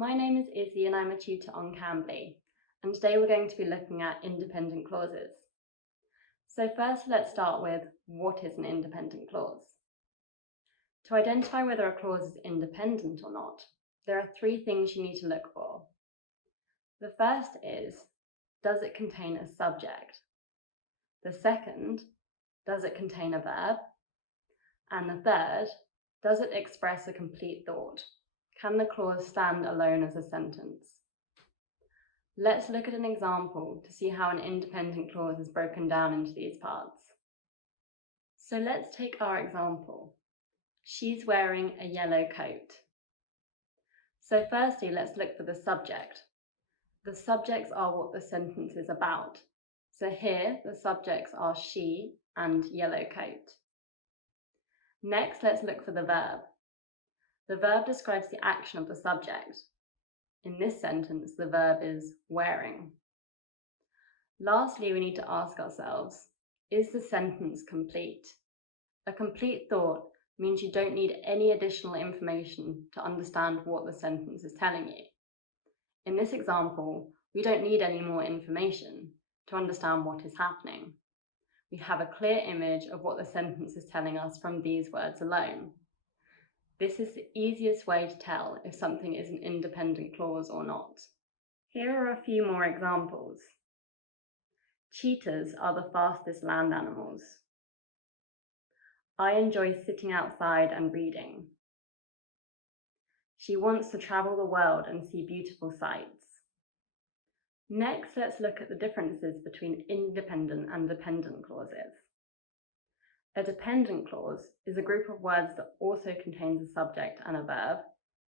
My name is Izzy and I'm a tutor on Cambly, and today we're going to be looking at independent clauses. So first let's start with what is an independent clause. To identify whether a clause is independent or not, there are three things you need to look for. The first is, does it contain a subject? The second, does it contain a verb? And the third, does it express a complete thought? Can the clause stand alone as a sentence? Let's look at an example to see how an independent clause is broken down into these parts. So let's take our example. She's wearing a yellow coat. So firstly, let's look for the subject. The subjects are what the sentence is about. So here, the subjects are she and yellow coat. Next, let's look for the verb. The verb describes the action of the subject. In this sentence, the verb is wearing. Lastly, we need to ask ourselves, is the sentence complete? A complete thought means you don't need any additional information to understand what the sentence is telling you. In this example, we don't need any more information to understand what is happening. We have a clear image of what the sentence is telling us from these words alone. This is the easiest way to tell if something is an independent clause or not. Here are a few more examples. Cheetahs are the fastest land animals. I enjoy sitting outside and reading. She wants to travel the world and see beautiful sights. Next, let's look at the differences between independent and dependent clauses. A dependent clause is a group of words that also contains a subject and a verb,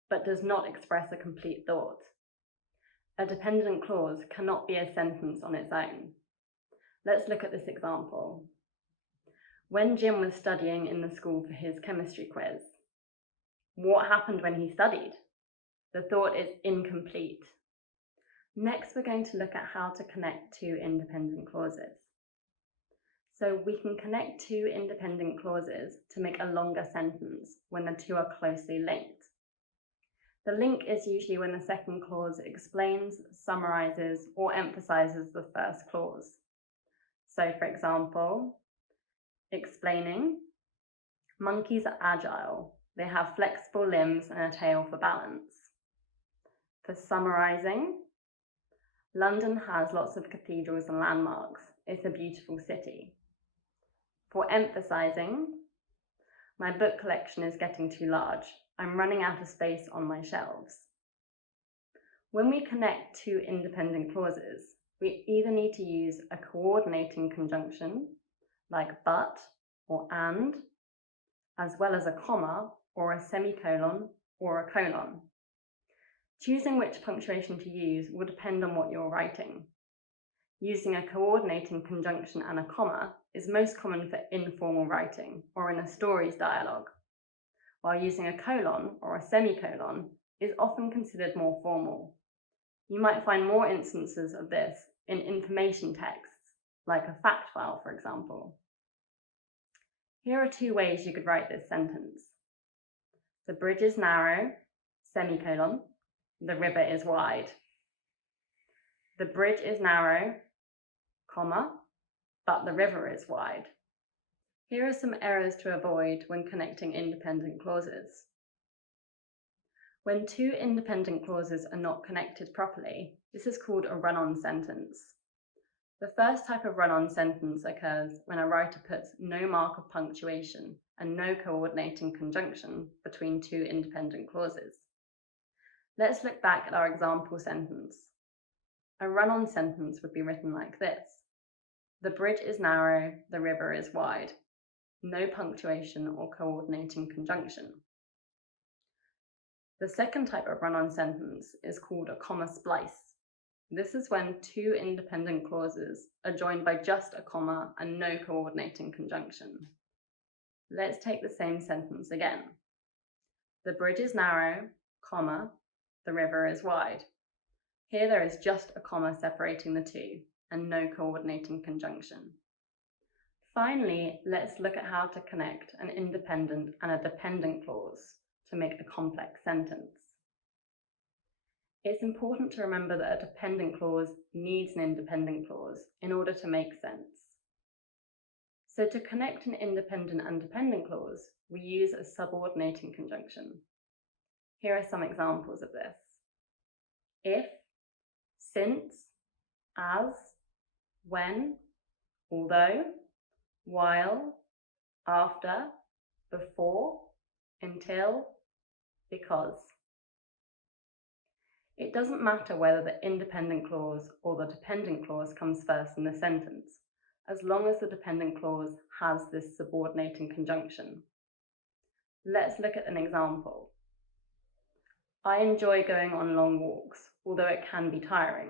but does not express a complete thought. A dependent clause cannot be a sentence on its own. Let's look at this example. When Jim was studying in the school for his chemistry quiz, what happened when he studied? The thought is incomplete. Next, we're going to look at how to connect two independent clauses. So we can connect two independent clauses to make a longer sentence when the two are closely linked. The link is usually when the second clause explains, summarizes, or emphasizes the first clause. So for example, explaining, monkeys are agile. They have flexible limbs and a tail for balance. For summarizing, London has lots of cathedrals and landmarks. It's a beautiful city. For emphasizing, my book collection is getting too large. I'm running out of space on my shelves. When we connect two independent clauses, we either need to use a coordinating conjunction, like but or and, as well as a comma or a semicolon or a colon. Choosing which punctuation to use will depend on what you're writing. Using a coordinating conjunction and a comma is most common for informal writing or in a stories dialogue, while using a colon or a semicolon is often considered more formal. You might find more instances of this in information texts, like a fact file, for example. Here are two ways you could write this sentence. The bridge is narrow, semicolon, the river is wide. The bridge is narrow, comma, but the river is wide. Here are some errors to avoid when connecting independent clauses. When two independent clauses are not connected properly, this is called a run-on sentence. The first type of run-on sentence occurs when a writer puts no mark of punctuation and no coordinating conjunction between two independent clauses. Let's look back at our example sentence. A run-on sentence would be written like this. The bridge is narrow, the river is wide. No punctuation or coordinating conjunction. The second type of run-on sentence is called a comma splice. This is when two independent clauses are joined by just a comma and no coordinating conjunction. Let's take the same sentence again. The bridge is narrow, comma, the river is wide. Here there is just a comma separating the two and no coordinating conjunction. Finally, let's look at how to connect an independent and a dependent clause to make a complex sentence. It's important to remember that a dependent clause needs an independent clause in order to make sense. So to connect an independent and dependent clause, we use a subordinating conjunction. Here are some examples of this. If, since, as, when, although, while, after, before, until, because. It doesn't matter whether the independent clause or the dependent clause comes first in the sentence, as long as the dependent clause has this subordinating conjunction. Let's look at an example. I enjoy going on long walks, although it can be tiring.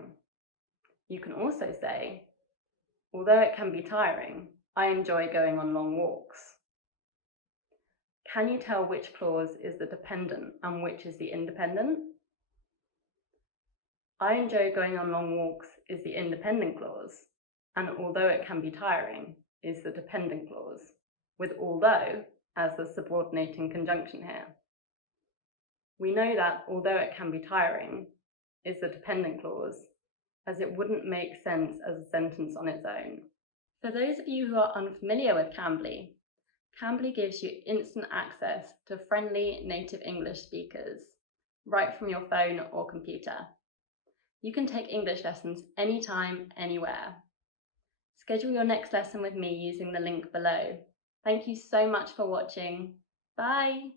You can also say, although it can be tiring, I enjoy going on long walks. Can you tell which clause is the dependent and which is the independent? I enjoy going on long walks is the independent clause, and although it can be tiring is the dependent clause, with although as the subordinating conjunction here. We know that although it can be tiring is the dependent clause, as it wouldn't make sense as a sentence on its own. For those of you who are unfamiliar with Cambly, Cambly gives you instant access to friendly native English speakers, right from your phone or computer. You can take English lessons anytime, anywhere. Schedule your next lesson with me using the link below. Thank you so much for watching. Bye!